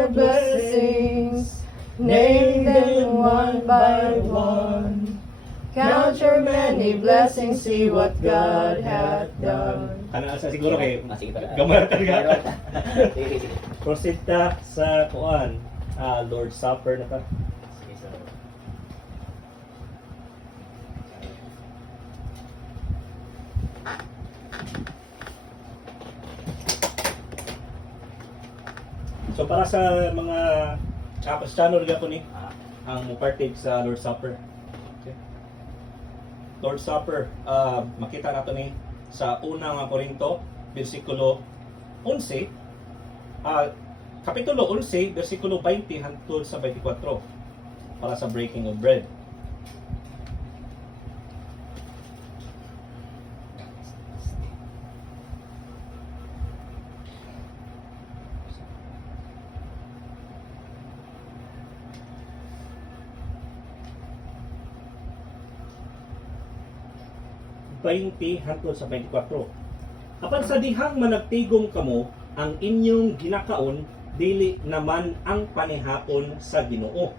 your blessings, name them one by one. Count your many blessings, see what God hath done. Kana sa siguro kay Masih kita. gamar talaga. Proceed ta sa kuan, Lord Supper na ta. So para sa mga channel ko ni ang partake sa Lord Supper. Okay. Lord Supper, makita nato ni sa unang Korinto, versikulo 11, kapitulo 11, versikulo 20 hangtod sa 24 para sa breaking of bread. Hangtod sa 24. Apan sa dihang managtigom kamo, ang inyong ginakaon dili naman ang panihapon sa Ginoo.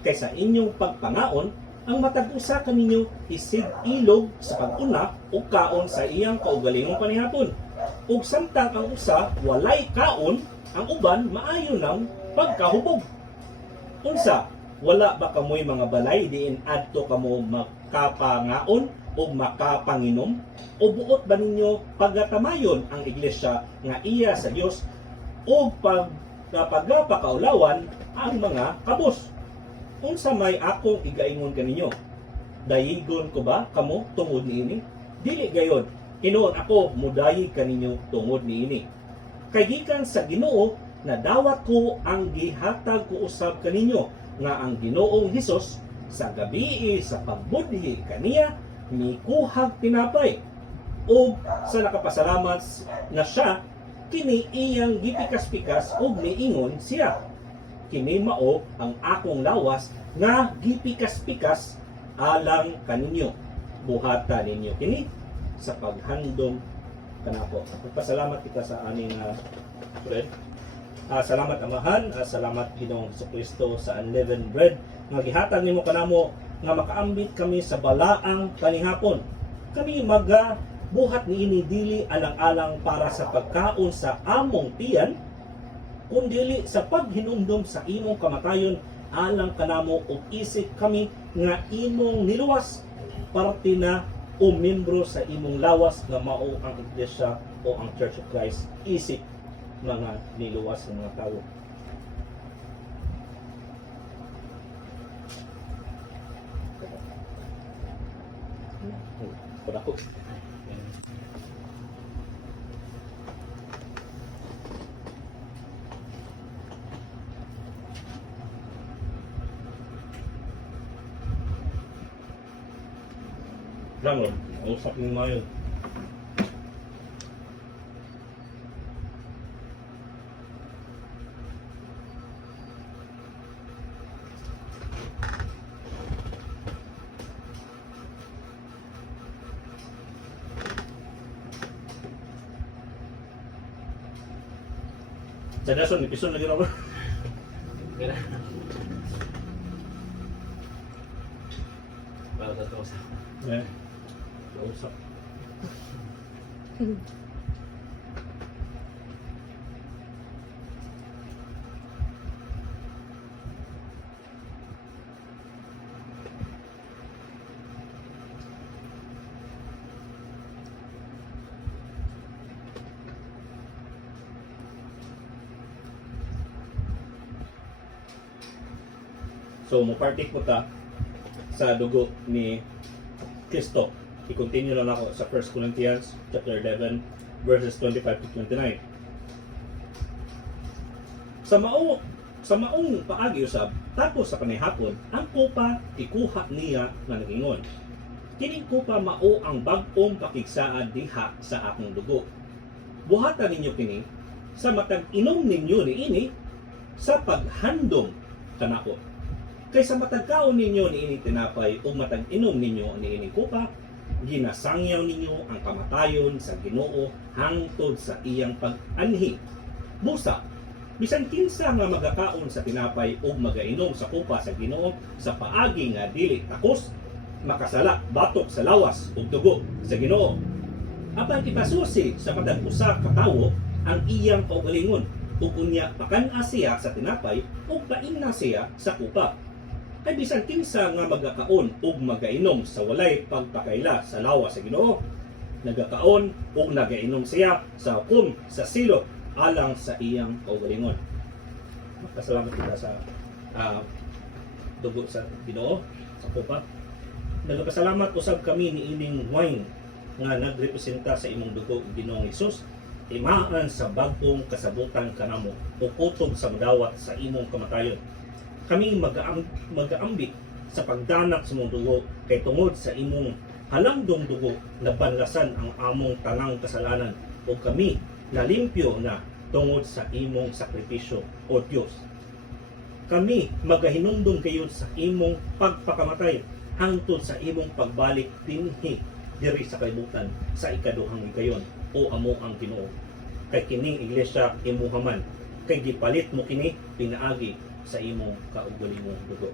Kaysa inyong pagpangaon, ang matag usa kaninyo isig ilog sa pag-una o kaon sa iyang kaugalingong panihapon. Ug samtang ang usa walay kaon, ang uban maayo ng pagkahubog. Unsa, wala ba kamoy mga balay diin adto kamo makapangaon o makapanginom? O buot ba ninyo pagatamayon ang iglesia nga iya sa Dios o pagapakaulawan ang mga kabos? Unsa may akong igaingon kaninyo? Dayigon ko ba kamo tungod niini? Dili gayon. Tinuod ako mudayig kaninyo tungod niini. Kay gikan sa Ginoo na dawat ko ang gihatag ko usab kaninyo nga ang Ginoong Hesus sa gabi sa pagbudhi kaniya mikuhag tinapay o sa nakapasalamat na siya kini iyang gipikas-pikas ug niingon siya, kini mao ang akong lawas nga gipikas-pikas alang kaninyo, buhata ninyo kini sa paghandom kanako. Pasalamat kita sa aning bread. Salamat Amahan, salamat Ginoong Jesucristo sa unleavened bread nga gihatag nimo kanamo nga makaambit kami sa balaang panihapon. Kami buhat niini dili alang-alang para sa pagkaon sa among tiyan, kundi sa paghinumdom sa imong kamatayon alang kanamo ug isip kami nga imong niluwas parte na o membro sa imong lawas nga mao ang iglesia o ang Church of Christ, isip mga niluwas ng mga tao. Ako. Langon, usap ng mayo. Sa dason, ipison lagi ako. Para sa tosa. Eh, usap. So, mo-partake mo ta sa dugo ni Kristo. I-continue lang ako sa 1 Corinthians chapter 11 verses 25 to 29. Sa maong paagi usab, tapos sa panihapon, ang kupa ikuha niya nga nagingon. Kining kupa mao ang bag-ong pakigsaad diha sa akong dugo. Buhatan ninyo kini sa matag inom ninyo niini sa paghandom kanako. Kaysa matagkaon ninyo niini tinapay o matag inom ninyo niini kupa, ginasangyaw ninyo ang kamatayon sa Ginoo hangtod sa iyang pag-anhi. Busa, bisan kinsa nga magakaon sa tinapay o magainom sa kupa sa Ginoo sa paagi nga dili takos, makasala batok sa lawas ug dugo sa Ginoo. Apan ipasusi sa matag usa ka tawo ang iyang kaugalingon ug unya pakan-a siya sa tinapay ug paimna siya sa kupa. Kay bisan kinsa nga magakaon ug magainom sa walay pagpakaila sa lawas sa Ginoo, nagakaon ug nagainom siya sa hukom sa silot alang sa iyang kaugalingon. Magpasalamat kita sa dugo sa Ginoo sa kupa. Nagapasalamat usab kami ni ining wine nga nagrepresenta sa imong dugo Ginoong Hesus, imaan sa bag-ong kasabutan kanamo o kutob sa madawat sa imong kamatayon. Kami mag-aambit sa pagdanak sa imong dugo kay tungod sa imong halamdong dugo na banlasan ang among tanang kasalanan o kami nalimpyo na tungod sa imong sakripisyo o Dios. Kami magahinumdum kayo sa imong pagpakamatay hangtod sa imong pagbalik dinhi diri sa kalibutan sa ikaduhang higayon o amo ang Ginoo. Kay kining iglesia imuhaman kay gipalit mo kini pinaagi sa imong kaugalingong dugo.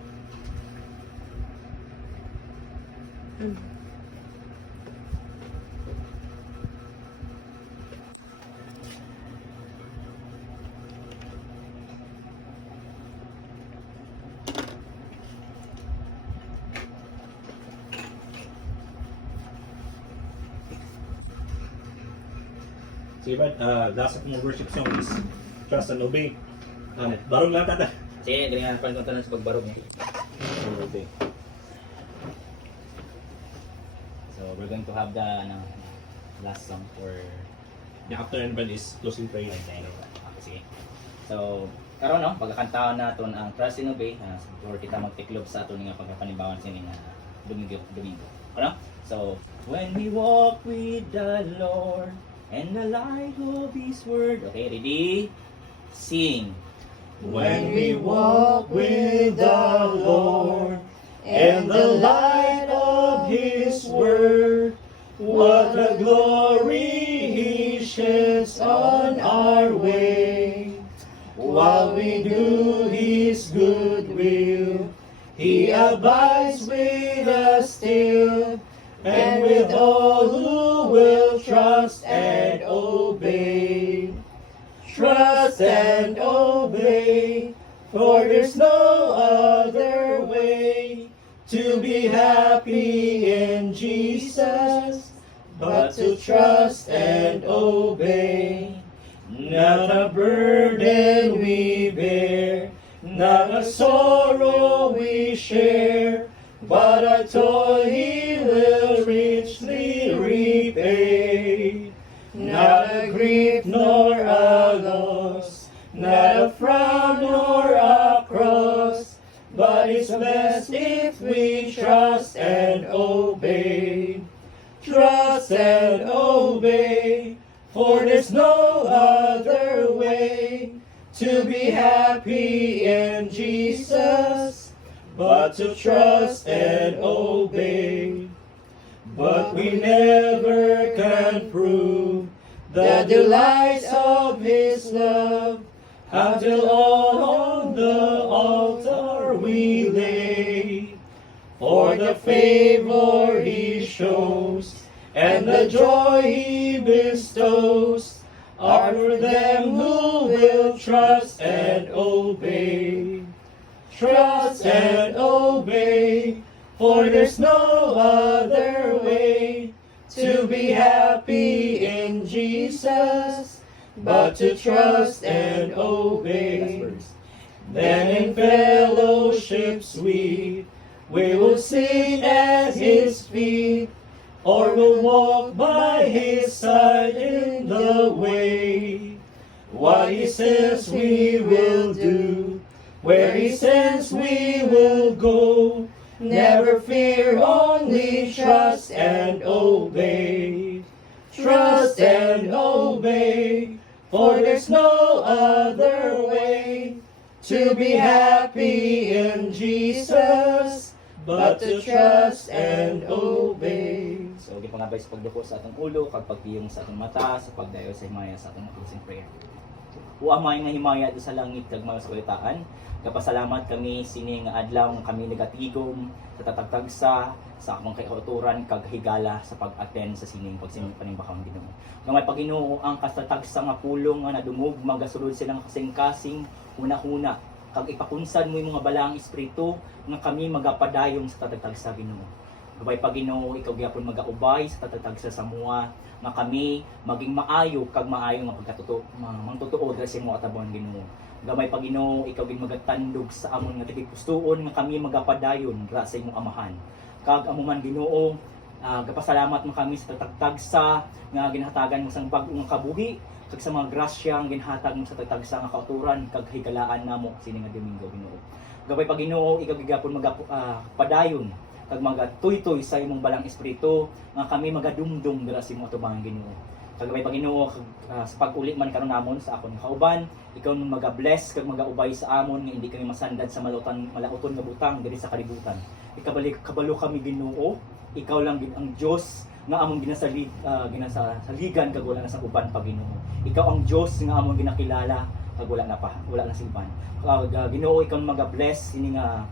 Sige ba, last of mga worship song is Trust and Obey. Barong lang tata. Sige, ganyan pa lang sa pagbarog niya. Okay. So we're going to have the last song for The after and band is closing prayer. Okay, sige. So, karon no, pagkakantaon naton ang Trust and Obey, before kita magtiklob sa aton nga pagkapanibawan sini nga Domingo. Ano? So, when we walk with the Lord and the light of His word. Okay, ready? Sing. When we walk with the Lord and the light of His word, what a glory He sheds on our way. While we do His good will, He abides with us still, and with all who will trust and obey. Trust and obey, for there's no other way to be happy in Jesus, but to trust and obey. Not a burden we bear, not a sorrow we share, but a toil He will richly repay. Not a grief nor a loss, not a frown nor a cross, but it's best if we trust and obey. Trust and obey, for there's no other way to be happy in Jesus, but to trust and obey. But we never can prove the delights of His love until all on the altar we lay. For the favor He shows and the joy He bestows are for them who will trust and obey. Trust and obey, for there's no other way to be happy in Jesus, but to trust and obey. Then in fellowship sweet, we will sit at His feet, or will walk by His side in the way. What He says we will do, where He sends we will go. Never fear, only trust and obey. Trust and obey, for there's no other way to be happy in Jesus, but to trust and obey. So, gipangabay sa pagduko sa atong ulo, kag pagpiyong sa atong mata, sa pagdayo sa himaya sa atong closing prayer. O amay nga himaya do sa langit kag mga sulitaan. Kapasalamat kami sining adlaw nga kami nagatigom sa tatagtagsa sa akong kauturan kag higala sa pag-attend sa sining panimbakang Ginoo. Nga may Pagginoo ang katatagsa nga pulong nga nadungog magasulod silang kasing-kasing huna-huna kag ipakunsan mo yung mga balaang espiritu nga kami magapadayon sa tatagtagsa Ginoo. Gabay Pagginoo ikaw gyapon magaubay sa tatagtagsa sa mua nga kami maging maayo kag maayo nga pagkatuto mangtutuo dira sa imo atabon Ginoo. Gamay Pagginoo ikaw gid magatandog sa amon nga tigipustuon nga kami magapadayon dira sa imong amahan. Kag amo man Ginoo, gapasalamat mo kami sa tatagtagsa nga ginhatagan mo sang bag-ong kabuhi kag sa mga grasya nga ginhatag mo sa tatagtagsa nga kauturan kag higalaan namo sini nga Domingo Ginoo. Gabay Pagginoo ikaw gigapon magapadayon kag magatuy-tuy sa imong balang espiritu nga kami magadumdum dira sa imong atubangan Ginoo. Kagabay Pagginoo sa pag-uli man karon namon sa akon kauban, ikaw nun maga-bless kag maga-ubay sa amon nga hindi kami masandad sa malauton nga butang diri sa kalibutan. Kabalo kami Ginoo, ikaw lang gid ang Dios nga among ginasaligan kag wala na sa uban pa Ginoo. Ikaw ang Dios nga among ginakilala kag wala na sa uban. Ginoo ikaw maga-bless ini nga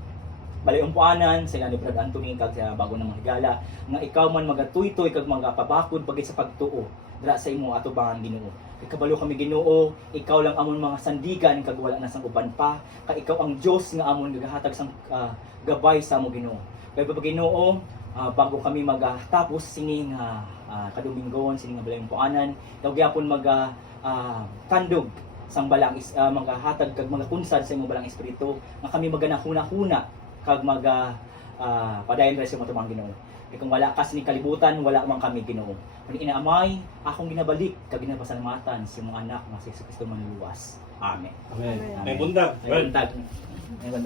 balayong puanan sila ni Brad Anthony kag sa bago na higala nga ikaw man magatuy-tuy kag magapabakod pagit sa pagtuo dira sa imo atubangan Ginoo. Kabalo kami Ginoo, ikaw lang amon mga sandigan kag wala na sang uban pa. Ka ikaw ang Dios nga amon gagahatag sang gabay sa amo Ginoo. Kay Ginoo, bago kami magatapos sining kadomingon sining balayong puanan, ikaw gyapon tandog sang balang magahatag kag magakunsad sa imong balang espiritu nga kami maganahuna-huna kag padayon ra sa imong atubangan Ginoo. Kung wala kas ni kalibutan, wala man kami Ginoo. Kung inaamay, akong ginabalik kag ginapasalamatan sa imong anak nga si Kristo manluwas. Amen. Amen. May bundag. May buntag. May buntag.